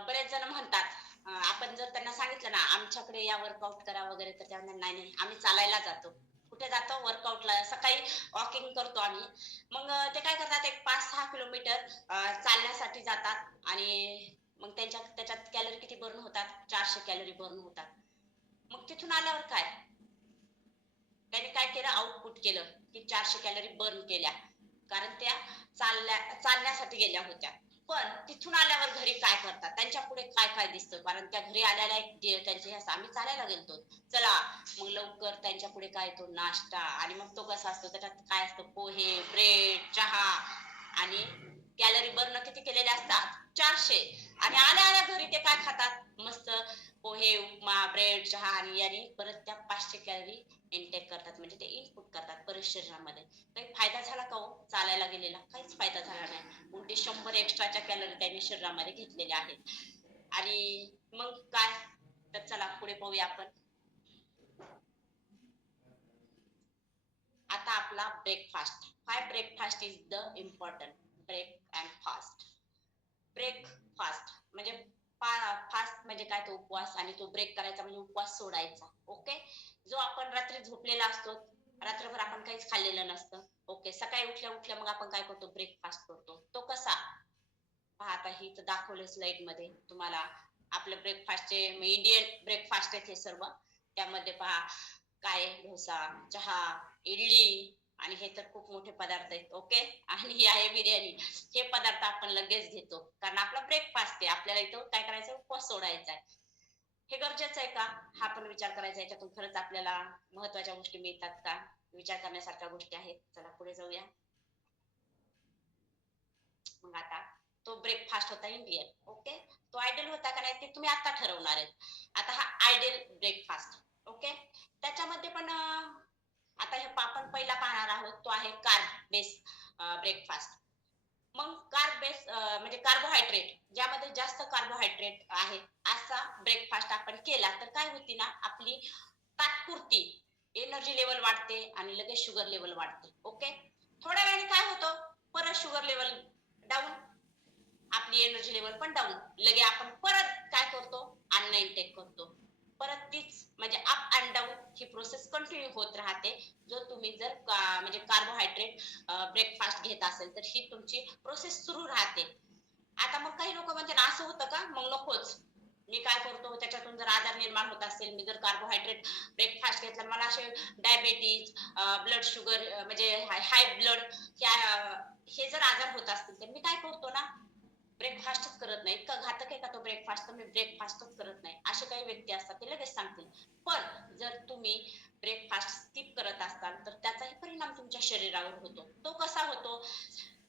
बरेच जण म्हणतात, आपण जर त्यांना सांगितलं ना आमच्याकडे या वर्कआउट करा वगैरे, तर त्या म्हणतात नाही नाही आम्ही चालायला जातो. कुठे जातो? वर्कआउटला. सकाळी वॉकिंग करतो आम्ही. मग ते काय करतात, एक 5-6 किलोमीटर चालण्यासाठी जातात आणि मग त्याच्यात कॅलरी किती बर्न होतात? 400 कॅलरी बर्न होतात. मग तिथून आल्यावर काय त्याने काय केलं, आउटपुट केलं की 400 कॅलरी बर्न केल्या, कारण त्या चालण्यासाठी गेल्या होत्या. पण तिथून आल्यावर घरी काय करतात, त्यांच्या पुढे काय काय दिसतं, कारण त्या घरी आल्याला एक त्यांचे आम्ही चालायला गेलतो, चला मग लवकर त्यांच्या पुढे काय येतो, नाश्ता. आणि मग तो कसा असतो, त्याच्यात काय असतं, पोहे, ब्रेड, चहा. आणि कॅलरी बर्न किती केलेले असतात? 400. आणि आल्या आल्या घरी ते काय खातात, मस्त पोहे, उपमा, ब्रेड, चहा, आणि याने परत त्या 500 कॅलरी इनटेक करतात म्हणजे ते इनपुट करतात परत शरीरामध्ये. काही फायदा झाला का हो चालायला गेलेला? काहीच फायदा झाला नाही. उलटे 100 एक्स्ट्राच्या कॅलरी त्यांनी शरीरामध्ये घेतलेल्या आहेत. आणि मग काय? तर चला पुढे पाहूया आपण. आता आपला breakfast. Why breakfast is the important? Break and fast. Breakfast म्हणजे फास्ट म्हणजे काय? तो उपवास, आणि तो ब्रेक करायचा म्हणजे उपवास सोडायचा. ओके. जो आपण रात्री झोपलेला असतो, रात्रभर आपण काहीच खाल्लेलं नसतं. ओके. सकाळी उठल्या उठल्या मग आपण काय करतो? ब्रेकफास्ट करतो. तो कसा? पहा, आता ही तर दाखवलं स्लाइड मध्ये तुम्हाला. आपलं ब्रेकफास्टचे इंडियन ब्रेकफास्ट आहे हे सर्व. त्यामध्ये पहा काय आहे? डोसा, चहा, इडली, आणि हे तर खूप मोठे पदार्थ आहेत. ओके. आणि ही आहे बिर्याणी. हे पदार्थ आपण लगेच घेतो कारण आपला ब्रेकफास्ट आहे. आपल्याला इथं काय करायचं? उपवास सोडायचा आहे. हे गरजेचं आहे का? हा पण विचार करायचा. याच्यातून खरंच आपल्याला महत्वाच्या गोष्टी मिळतात का? विचार करण्यासारख्या गोष्टी आहेत. चला पुढे जाऊया. मग आता तो ब्रेकफास्ट होता इंडियन. ओके. तो आयडियल होता का नाही ते तुम्ही आता ठरवणार आहे. आता हा आयडियल ब्रेकफास्ट. ओके. त्याच्यामध्ये पण आता हे आपण पहिला पाहणार आहोत तो आहे कार्ब बेस ब्रेकफास्ट. मग कार्ब बेस म्हणजे कार्बोहायड्रेट, ज्यामध्ये जास्त कार्बोहायड्रेट आहे असा ब्रेकफास्ट आपण केला तर काय होती ना, आपली तात्पुरती एनर्जी लेवल वाढते आणि लगेच शुगर लेवल वाढते. ओके. थोड्या वेळाने काय होतं? परत शुगर लेवल डाऊन, आपली एनर्जी लेवल पण डाऊन. लगे आपण परत काय करतो? अन्न इनटेक करतो. परत तीच म्हणजे up and down he process continue होत राहते. जो तुम्ही जर म्हणजे कार्बोहायड्रेट ब्रेकफास्ट घेत असेल तर ही तुमची प्रोसेस सुरू राहते. आता मग काही लोक म्हणतात असं होतं का? मग नकोच. मी काय करतो? त्याच्यातून जर आजार निर्माण होत असेल, मी जर कार्बोहायड्रेट ब्रेकफास्ट घेतला, मला असे डायबेटीज, ब्लड शुगर म्हणजे हाय ब्लड, हे जर आजार होत असतील तर मी काय करतो ना, ब्रेकफास्टच करत नाही. इतका घातक आहे का तो ब्रेकफास्ट? तर मी ब्रेकफास्टच करत नाही. असे काही व्यक्ती असतात ते लगेच सांगतील. पण जर तुम्ही ब्रेकफास्ट स्किप करत असाल तर त्याचाही परिणाम तुमच्या शरीरावर होतो. तो कसा होतो?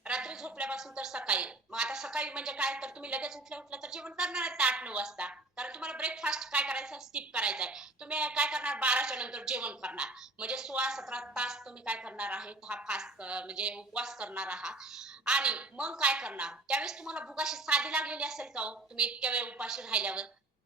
रात्री झोपल्यापासून तर सकाळी. मग आता सकाळी म्हणजे काय? तर तुम्ही लगेच उठल्या उठल्या तर जेवण करणार 8-9 वाजता, कारण तुम्हाला ब्रेकफास्ट काय करायचा? स्किप करायचा आहे. तुम्ही काय करणार? 12च्या नंतर जेवण करणार. म्हणजे 16-17 तास तुम्ही काय करणार आहे? हा फास्ट म्हणजे उपवास करणार आहात. आणि मग काय करणार? त्यावेळेस तुम्हाला भूक अशी साधी लागलेली असेल का हो? तुम्ही इतक्या वेळ उपाशी राहिल्यावर?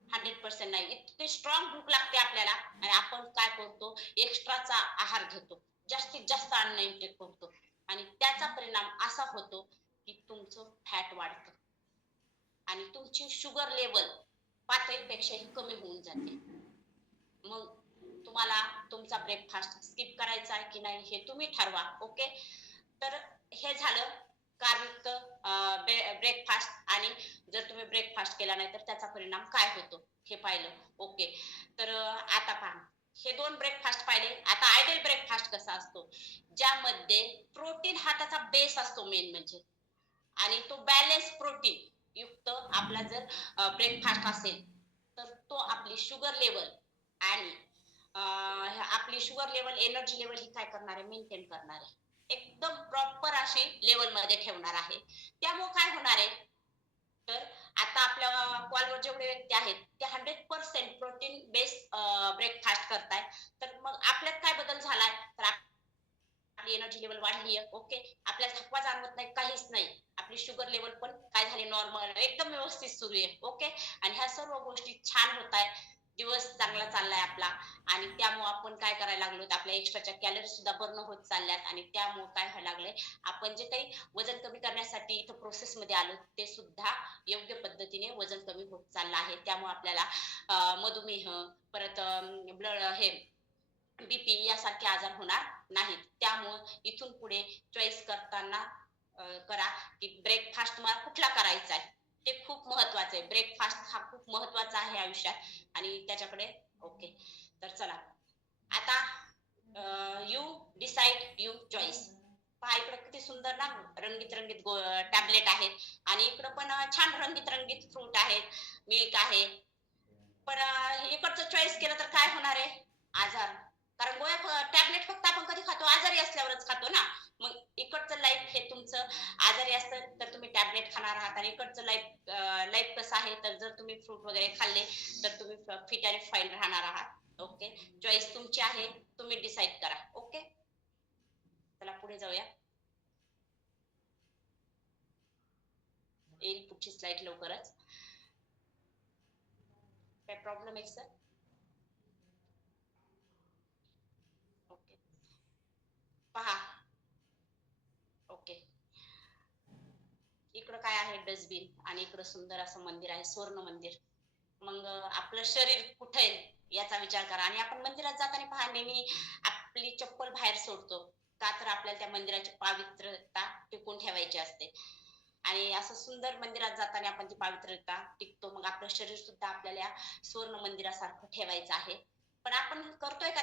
100% नाही. इतकी स्ट्रॉंग भूक लागते आपल्याला आणि आपण काय करतो? एक्स्ट्राचा आहार घेतो, जास्तीत जास्त अन्न इंटेक करतो आणि त्याचा परिणाम असा होतो की तुमचं फॅट वाढतं आणि तुमची शुगर लेवल पातळीपेक्षाही कमी होऊन जाते. मग तुम्हाला तुमचा ब्रेकफास्ट स्किप करायचा आहे की नाही हे तुम्ही ठरवा. ओके. तर हे झालं कार्बयुक्त ब्रेकफास्ट, आणि जर तुम्ही ब्रेकफास्ट केला नाही तर त्याचा परिणाम काय होतो हे पाहिलं. ओके. तर आता पहा, हे 2 ब्रेकफास्ट पाहिले. आता आयडियल ब्रेकफास्ट कसा असतो? ज्यामध्ये प्रोटीन हा त्याचा बेस असतो मेन म्हणजे, आणि तो बॅलन्स प्रोटीन युक्त आपला जर ब्रेकफास्ट असेल तर तो आपली शुगर लेवल आणि आपली शुगर लेवल, एनर्जी लेवल ही काय करणार आहे? मेंटेन करणार आहे. एकदम प्रॉपर अशी लेवल मध्ये ठेवणार आहे. त्यामुळे काय होणार आहे? तर आता आपल्या कॉलवर जेवढे व्यक्ती आहेत ते 100% प्रोटीन बेस ब्रेकफास्ट करताय. तर मग आपल्यात काय बदल झालाय? तर आपली एनर्जी लेवल वाढली आहे. ओके. आपल्याला थकवा जाणवत नाही, काहीच नाही. आपली शुगर लेवल पण काय झाली? नॉर्मल, एकदम व्यवस्थित सुरू आहे. ओके. आणि ह्या सर्व गोष्टी छान होत आहे. दिवस चांगला चाललाय आपला, आणि त्यामुळे आपण काय करायला लागलो? आपल्या एक्स्ट्राच्या कॅलरी सुद्धा बर्न होत चालल्यात, आणि त्यामुळे काय व्हायला लागलंय? आपण जे काही वजन कमी करण्यासाठी इथं प्रोसेस मध्ये आलो ते सुद्धा योग्य पद्धतीने वजन कमी होत चाललं आहे. त्यामुळे आपल्याला मधुमेह, परत ब्लड हे बीपी यासारखे आजार होणार नाहीत. त्यामुळे इथून पुढे चॉईस करताना करा की ब्रेकफास्ट तुम्हाला कुठला करायचा आहे. ते खूप महत्वाचं आहे. ब्रेकफास्ट हा खूप महत्वाचा आहे आयुष्यात, आणि त्याच्याकडे. ओके. तर चला आता यू डिसाइड यू चॉईस. पहा इकडे किती सुंदर ना, रंगीत रंगीत टॅबलेट आहेत, आणि इकडं पण छान रंगीत रंगीत फ्रूट आहेत, मिल्क आहे. पण इकडचं चॉईस केलं तर काय होणार आहे? आजार. कारण गोळ्या टॅबलेट फक्त आपण कधी खातो? आजारी असल्यावरच खातो ना. मग इकडचं लाईफ हे तुमचं आजारी असतं तर तुम्ही टॅबलेट खाणार आहात, आणि इकडचं लाईफ कसं आहे? तर जर तुम्ही फ्रूट वगैरे खाल्ले तर तुम्ही फिट आणि फाईन राहणार आहात. ओके, चॉईस तुमची आहे, तुम्ही डिसाईड करा. ओके, चला पुढे जाऊया. येईल पुढची स्लाइड लवकरच. काय प्रॉब्लेम आहे सर? ओके, पहा. ओके, इकडं काय आहे? डस्टबिन, आणि इकडं सुंदर असं मंदिर आहे, स्वर्ण मंदिर. मग आपलं शरीर कुठे आहे याचा विचार करा. आणि आपण मंदिरात जाताना पहा, नेहमी आपली चप्पल बाहेर सोडतो, का तर आपल्याला त्या मंदिराची पवित्रता टिकून ठेवायची असते. आणि असं सुंदर मंदिरात जाताना आपण ती पवित्रता टिकतो. मग आपलं शरीर सुद्धा आपल्याला या स्वर्ण मंदिरासारखं ठेवायचं आहे. पण आपण करतोय का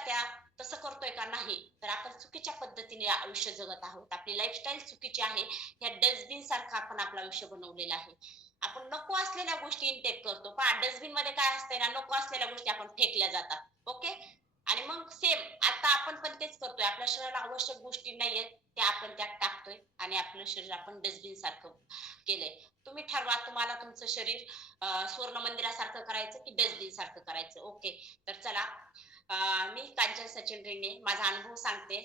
तसं करतोय का? नाही. तर आपण चुकीच्या पद्धतीने आयुष्य जगत आहोत. आपली लाईफस्टाईल चुकीची आहे. या डस्टबिन सारखं आपण आपलं आयुष्य बनवलेलं आहे. आपण नको असलेल्या गोष्टी इनटेक करतो. पहा, डस्टबिन मध्ये काय असतंय ना, नको असलेल्या गोष्टी आपण फेकल्या जातात. ओके, आणि मग सेम आता आपण पण तेच करतोय. आपल्या शरीराला आवश्यक गोष्टी नाहीयेत, त्या आपण त्यात टाकतोय, आणि आपलं शरीर आपण डस्टबिन सारखं केलंय. तुम्ही ठरवा, तुम्हाला तुमचं शरीर स्वर्ण मंदिरासारखं करायचं की डस्टबिन सारखं करायचं. ओके, तर चला, मी कांचन सचिन रेंगे माझा अनुभव सांगते.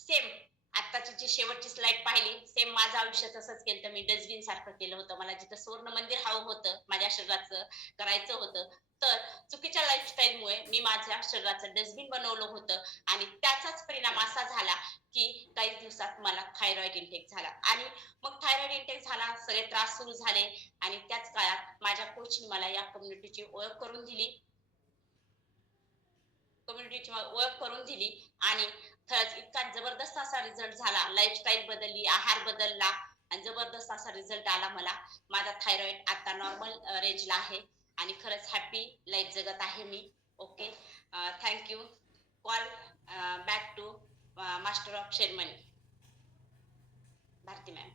सेम आत्ताची जी शेवटची स्लाइड पाहिली, सेम माझं आयुष्य तसंच केलं. तर मी डस्टबिन सारखं केलं होतं. मला जिथं स्वर्ण मंदिर हवं होतं, माझ्या शरीराचं करायचं होतं, तर चुकीच्या लाईफस्टाईलमुळे मी माझ्या शरीराचं डस्टबिन बनवलं होतं. आणि त्याचाच परिणाम असा झाला की काही दिवसात मला थायरॉइड इंटेक झाला. आणि मग थायरॉइड इंटेक झाला, सगळे त्रास सुरू झाले. आणि त्याच काळात माझ्या कोचने मला या कम्युनिटीची ओळख करून दिली. आणि खरंच इतका जबरदस्त असा रिझल्ट झाला. लाईफस्टाईल बदलली, आहार बदलला, आणि जबरदस्त असा रिझल्ट आला मला. माझा थायरॉइड आता नॉर्मल रेंजला आहे, आणि खरंच हॅपी लाईफ जगत आहे मी. Okay, thank you. Call back to master of ceremony Bharati ma'am.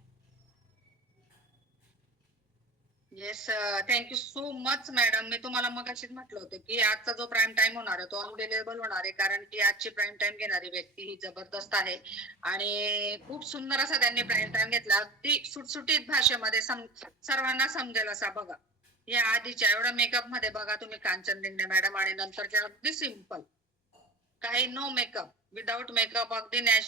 Yes, thank you so much madam. मी तुम्हाला मगाशीच म्हटलं होतं की आजचा जो प्राईम टाइम होणार आहे तो अनरिलेबल होणार आहे, कारण की आजची प्राईम टाइम घेणारी व्यक्ती ही जबरदस्त आहे. आणि खूप सुंदर असा त्यांनी प्राईम टाइम घेतला, अगदी सुटसुटीत भाषेमध्ये सर्वांना समजेल असा. बघा, या आधीच्या एवढा मेकअप मध्ये बघा तुम्ही कांचन लिंगणे मॅडम, आणि नंतरच्या अगदी सिंपल, काही नो मेकअप, विदाउट मेकअप, अगदी नॅचरल.